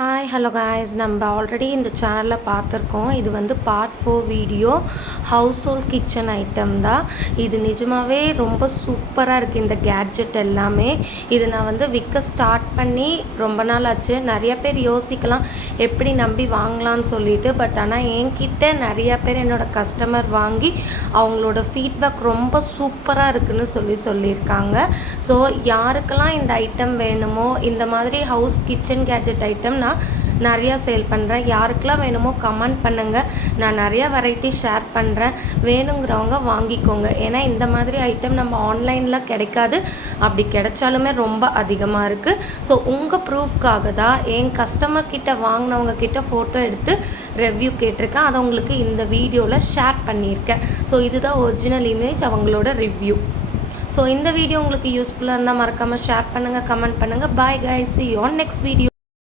Hi hello guys, நம்ம already இந்த சேனலில் பார்த்துருக்கோம். இது வந்து part 4 video house hold kitchen item தான். இது நிஜமாகவே ரொம்ப சூப்பராக இருக்குது. இந்த கேட்ஜெட் எல்லாமே இது நான் வந்து விற்க ஸ்டார்ட் பண்ணி ரொம்ப நாள் ஆச்சு. நிறைய பேர் யோசிக்கலாம் எப்படி நம்பி வாங்கலான்னு சொல்லிட்டு. பட் ஆனால் என்கிட்ட நிறையா பேர் என்னோடய கஸ்டமர் வாங்கி அவங்களோட ஃபீட்பேக் ரொம்ப சூப்பராக இருக்குதுன்னு சொல்லியிருக்காங்க. ஸோ யாருக்கெல்லாம் இந்த ஐட்டம் வேணுமோ, இந்த மாதிரி ஹவுஸ் கிச்சன் கேட்ஜெட் ஐட்டம் நான் நிறையா சேல் பண்ணுறேன். யாருக்கெல்லாம் வேணுமோ கமெண்ட் பண்ணுங்கள். நான் நிறையா வெரைட்டி ஷேர் பண்ணுறேன். வேணுங்கிறவங்க வாங்கிக்கோங்க. ஏன்னா இந்த மாதிரி ஐட்டம் நம்ம ஆன்லைனில் கிடைக்காது. அப்படி கிடைச்சாலுமே ரொம்ப அதிகமாக இருக்குது. ஸோ உங்கள் ப்ரூஃப்காக தான் என் கஸ்டமர் கிட்ட வாங்கினவங்க கிட்ட ஃபோட்டோ எடுத்து ரிவ்யூ கேட்டிருக்கேன். அதை உங்களுக்கு இந்த வீடியோவில் ஷேர் பண்ணியிருக்கேன். ஸோ இதுதான் ஒரிஜினல் இமேஜ், அவங்களோட ரிவ்யூ. ஸோ இந்த வீடியோ உங்களுக்கு யூஸ்ஃபுல்லாக இருந்தால் மறக்காமல் ஷேர் பண்ணுங்கள், கமெண்ட் பண்ணுங்கள். Bye guys, see you on next video.